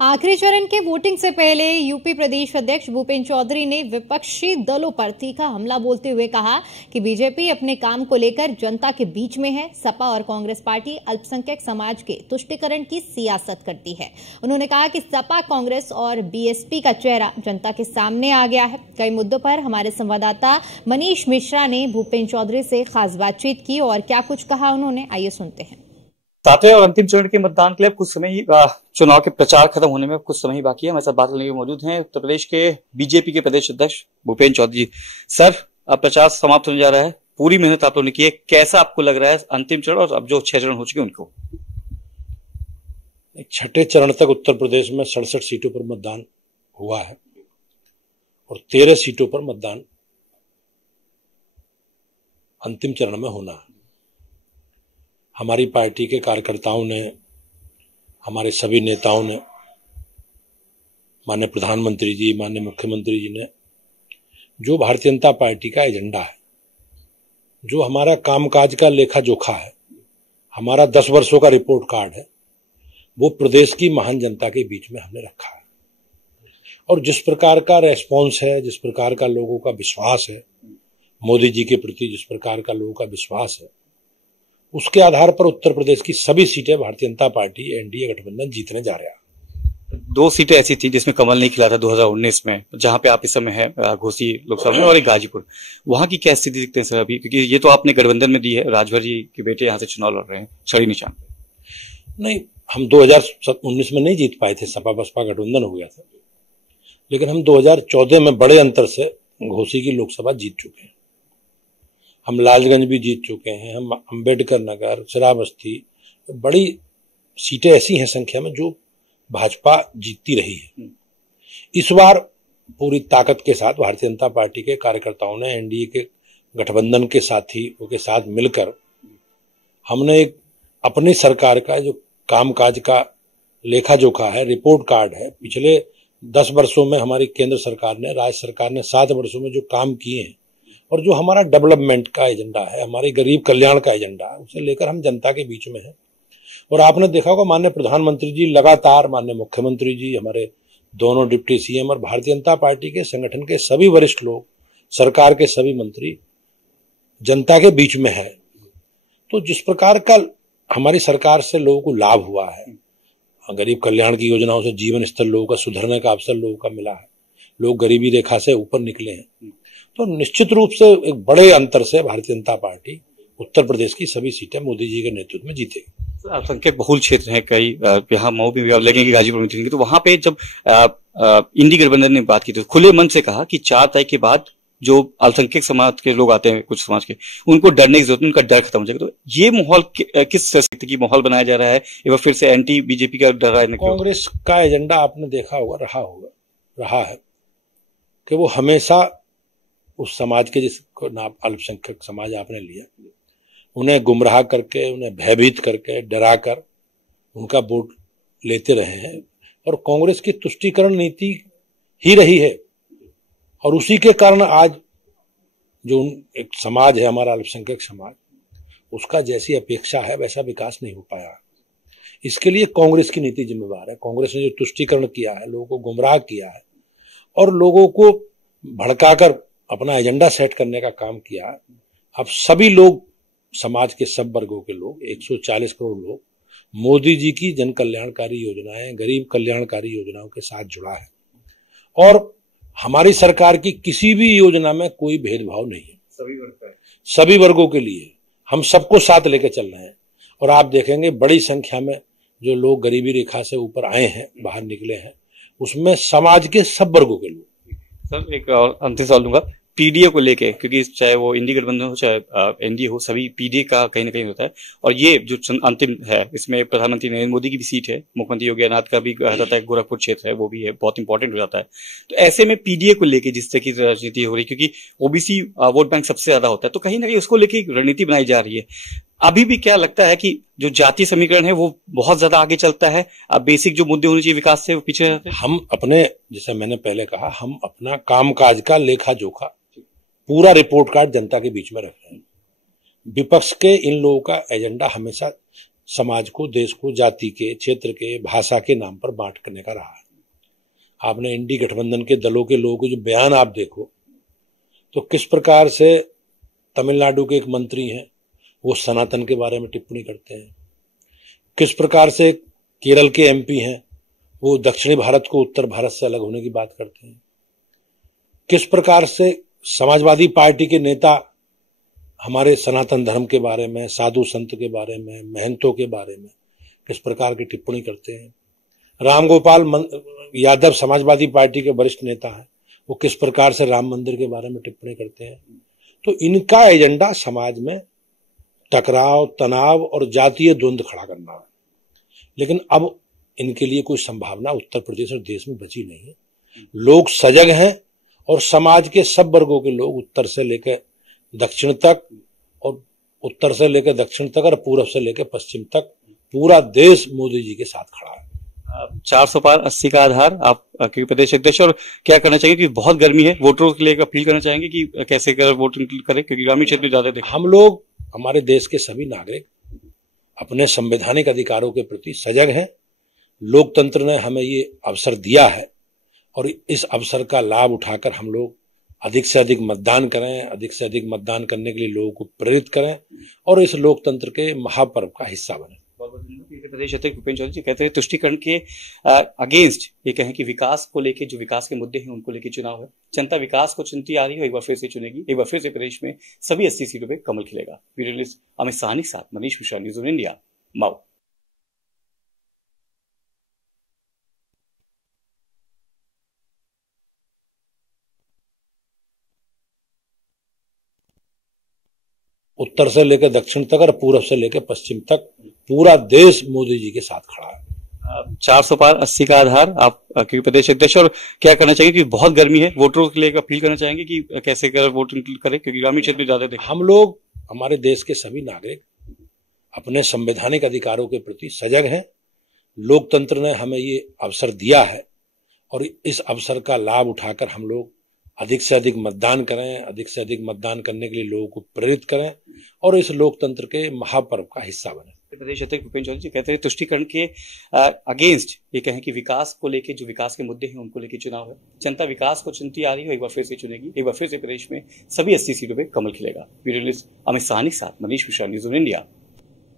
आखिरी चरण के वोटिंग से पहले यूपी प्रदेश अध्यक्ष भूपेंद्र चौधरी ने विपक्षी दलों पर तीखा हमला बोलते हुए कहा कि बीजेपी अपने काम को लेकर जनता के बीच में है। सपा और कांग्रेस पार्टी अल्पसंख्यक समाज के तुष्टीकरण की सियासत करती है। उन्होंने कहा कि सपा, कांग्रेस और बीएसपी का चेहरा जनता के सामने आ गया है। कई मुद्दों पर हमारे संवाददाता मनीष मिश्रा ने भूपेंद्र चौधरी से खास बातचीत की और क्या कुछ कहा उन्होंने, आइए सुनते हैं। सातवें और अंतिम चरण के मतदान के लिए कुछ समय ही चुनाव के प्रचार खत्म होने में कुछ समय ही बाकी है। हमारे साथ बात करने के मौजूद हैं उत्तर प्रदेश के बीजेपी के प्रदेश अध्यक्ष भूपेंद्र चौधरी जी। सर, अब प्रचार समाप्त होने जा रहा है, पूरी मेहनत आप लोगों ने की है, कैसा आपको लग रहा है अंतिम चरण और अब जो 6 चरण हो चुके हैं उनको? छठे चरण तक उत्तर प्रदेश में 67 सीटों पर मतदान हुआ है और 13 सीटों पर मतदान अंतिम चरण में होना है। हमारी पार्टी के कार्यकर्ताओं ने, हमारे सभी नेताओं ने, माननीय प्रधानमंत्री जी, माननीय मुख्यमंत्री जी ने जो भारतीय जनता पार्टी का एजेंडा है, जो हमारा कामकाज का लेखा जोखा है, हमारा 10 वर्षों का रिपोर्ट कार्ड है, वो प्रदेश की महान जनता के बीच में हमने रखा है। और जिस प्रकार का रेस्पॉन्स है, जिस प्रकार का लोगों का विश्वास है, मोदी जी के प्रति जिस प्रकार का लोगों का विश्वास है, उसके आधार पर उत्तर प्रदेश की सभी सीटें भारतीय जनता पार्टी एनडीए गठबंधन जीतने जा रहा है। 2 सीटें ऐसी थी जिसमें कमल नहीं खिला था 2019 में, जहां पे आप इस समय है घोसी लोकसभा में, और एक गाजीपुर। वहां की क्या स्थिति दिखते हैं सर अभी? क्योंकि ये तो आपने गठबंधन में दी है, राजभर जी के बेटे यहाँ से चुनाव लड़ रहे हैं छड़ी निशान। नहीं, हम 2019 में नहीं जीत पाए थे, सपा बसपा गठबंधन हो गया था, लेकिन हम 2014 में बड़े अंतर से घोसी की लोकसभा जीत चुके हैं। हम लालगंज भी जीत चुके हैं, हम अंबेडकर नगर, श्रावस्ती, बड़ी सीटें ऐसी हैं संख्या में जो भाजपा जीतती रही है। इस बार पूरी ताकत के साथ भारतीय जनता पार्टी के कार्यकर्ताओं ने एनडीए के गठबंधन के साथियों के साथ मिलकर हमने एक अपनी सरकार का जो कामकाज का लेखा जोखा है, रिपोर्ट कार्ड है, पिछले 10 वर्षों में हमारी केंद्र सरकार ने, राज्य सरकार ने 7 वर्षों में जो काम किए हैं और जो हमारा डेवलपमेंट का एजेंडा है, हमारे गरीब कल्याण का एजेंडा है, उसे लेकर हम जनता के बीच में हैं। और आपने देखा होगा माननीय प्रधानमंत्री जी लगातार, माननीय मुख्यमंत्री जी, हमारे दोनों डिप्टी सीएम और भारतीय जनता पार्टी के संगठन के सभी वरिष्ठ लोग, सरकार के सभी मंत्री जनता के बीच में है। तो जिस प्रकार का हमारी सरकार से लोगों को लाभ हुआ है, गरीब कल्याण की योजनाओं से जीवन स्तर लोगों का सुधरने का अवसर लोगों का मिला है, लोग गरीबी रेखा से ऊपर निकले हैं, तो निश्चित रूप से एक बड़े अंतर से भारतीय जनता पार्टी उत्तर प्रदेश की सभी सीटें मोदी जी के नेतृत्व में जीतेगी। अल्पसंख्यक बहुल क्षेत्र है कई, यहाँ मऊ भी लगेंगे, गाजीपुर में जीतेंगे। तो वहां पे जब इंडी गठबंधन ने बात की तो खुले मन से कहा कि 4 तय के बाद जो अल्पसंख्यक समाज के लोग आते हैं, कुछ समाज के, उनको डरने की जरूरत, उनका डर खत्म हो जाएगा। तो ये माहौल किस शक्ति की माहौल बनाया जा रहा है, या फिर से एंटी बीजेपी का डर है? कांग्रेस का एजेंडा आपने देखा होगा, रहा है कि वो हमेशा उस समाज के, जिसको नाम अल्पसंख्यक समाज आपने लिया, उन्हें गुमराह करके, उन्हें भयभीत करके, डराकर उनका वोट लेते रहे हैं। और कांग्रेस की तुष्टीकरण नीति ही रही है, और उसी के कारण आज जो एक समाज है हमारा अल्पसंख्यक समाज, उसका जैसी अपेक्षा है वैसा विकास नहीं हो पाया। इसके लिए कांग्रेस की नीति जिम्मेवार है। कांग्रेस ने जो तुष्टीकरण किया है, लोगों को गुमराह किया है और लोगों को भड़काकर अपना एजेंडा सेट करने का काम किया है। अब सभी लोग, समाज के सब वर्गों के लोग, 140 करोड़ लोग मोदी जी की जन कल्याणकारी योजनाएं, गरीब कल्याणकारी योजनाओं के साथ जुड़ा है। और हमारी सरकार की किसी भी योजना में कोई भेदभाव नहीं है, सभी वर्गों के लिए हम सबको साथ लेकर चल रहे हैं। और आप देखेंगे बड़ी संख्या में जो लोग गरीबी रेखा से ऊपर आए हैं, बाहर निकले हैं, उसमें समाज के सब वर्गों के लोग। सर, एक और अंतिम सवाल दूंगा पीडीए को लेके, क्योंकि चाहे वो इंडी गठबंधन हो चाहे एनडीए हो, सभी पीडीए का कहीं ना कहीं होता है। और ये जो अंतिम है, इसमें प्रधानमंत्री नरेंद्र मोदी की भी सीट है, मुख्यमंत्री योगी आदित्यनाथ का भी रहता है, गोरखपुर क्षेत्र है, वो भी है, बहुत इंपॉर्टेंट हो जाता है। तो ऐसे में पीडीए को लेके जिस तरह की राजनीति हो रही है, क्योंकि ओबीसी वोट बैंक सबसे ज्यादा होता है, तो कहीं ना कहीं उसको लेके रणनीति बनाई जा रही है। अभी भी क्या लगता है कि जो जातीय समीकरण है वो बहुत ज्यादा आगे चलता है? अब बेसिक जो मुद्दे होने चाहिए विकास से वो पीछे रहते हैं। हम अपने, जैसे मैंने पहले कहा, हम अपना कामकाज का लेखा जोखा, पूरा रिपोर्ट कार्ड जनता के बीच में रख रहे हैं। विपक्ष के इन लोगों का एजेंडा हमेशा समाज को, देश को जाति के, क्षेत्र के, भाषा के नाम पर बांट करने का रहा है। आपने इंडी गठबंधन के दलों के लोगों के जो बयान आप देखो तो किस प्रकार से तमिलनाडु के एक मंत्री हैं वो सनातन के बारे में टिप्पणी करते हैं, किस प्रकार से केरल के एमपी हैं वो दक्षिणी भारत को उत्तर भारत से अलग होने की बात करते हैं, किस प्रकार से समाजवादी पार्टी के नेता हमारे सनातन धर्म के बारे में, साधु संत के बारे में, महंतों के बारे में किस प्रकार की टिप्पणी करते हैं। रामगोपाल यादव समाजवादी पार्टी के वरिष्ठ नेता हैं, वो किस प्रकार से राम मंदिर के बारे में टिप्पणी करते हैं। तो इनका एजेंडा समाज में टकराव, तनाव और जातीय द्वंद्व खड़ा करना है। लेकिन अब इनके लिए कोई संभावना उत्तर प्रदेश और देश में बची नहीं है। लोग सजग हैं और समाज के सब वर्गों के लोग उत्तर से लेकर दक्षिण तक और उत्तर से लेकर दक्षिण तक और पूर्व से लेकर पश्चिम तक पूरा देश मोदी जी के साथ खड़ा है। 400 पार 80 का आधार आप क्योंकि प्रदेश अध्यक्ष, और क्या करना चाहिए कि बहुत गर्मी है, वोटरों के लिए अपील करना चाहेंगे कि कैसे कर वोटिंग करें क्योंकि ग्रामीण क्षेत्र में ज्यादा देखें। हम लोग, हमारे देश के सभी नागरिक अपने संवैधानिक अधिकारों के प्रति सजग हैं। लोकतंत्र ने हमें ये अवसर दिया है और इस अवसर का लाभ उठाकर हम लोग अधिक से अधिक मतदान करें, अधिक से अधिक मतदान करने के लिए लोगों को प्रेरित करें और इस लोकतंत्र के महापर्व का हिस्सा बने। प्रदेश अध्यक्ष भूपेंद्र चौधरी जी कहते हैं तुष्टीकरण के अगेंस्ट ये कहें कि विकास को लेके, जो विकास के मुद्दे हैं उनको लेके चुनाव है, जनता विकास को चुनती आ रही है, एक बार फिर से चुनेगी, एक बार फिर से प्रदेश में सभी 80 सीटों पे कमल खिलेगा। वीडियो जर्नलिस्ट अमित साहनी के साथ Manish Mishra, news on India, Mau. उत्तर से लेकर दक्षिण तक और पूर्व से लेकर पश्चिम तक पूरा देश मोदी जी के साथ खड़ा है। 400 पार 80 का आधार आप क्योंकि प्रदेश अध्यक्ष, और क्या करना चाहिए कि बहुत गर्मी है, वोटरों के लिए अपील करना चाहेंगे कि कैसे कर वोटिंग करें क्योंकि ग्रामीण क्षेत्र में ज्यादा देखें। हम लोग, हमारे देश के सभी नागरिक अपने संवैधानिक अधिकारों के प्रति सजग हैं। लोकतंत्र ने हमें ये अवसर दिया है और इस अवसर का लाभ उठाकर हम लोग अधिक से अधिक मतदान करें, अधिक से अधिक मतदान करने के लिए लोगों को प्रेरित करें और इस लोकतंत्र के महापर्व का हिस्सा बने। प्रदेश अध्यक्ष भूपेंद्र चौधरी जी कहते हैं तुष्टीकरण के अगेंस्ट ये कहें कि विकास को लेके, जो विकास के मुद्दे हैं उनको लेके चुनाव है, जनता विकास को चुनती आ रही है, एक बार फिर से चुनेगी, एक बार फिर से प्रदेश में सभी 80 सीटों पे कमल खिलेगा। वीडियो जर्नलिस्ट अमित साहनी के साथ Manish Mishra, news on India.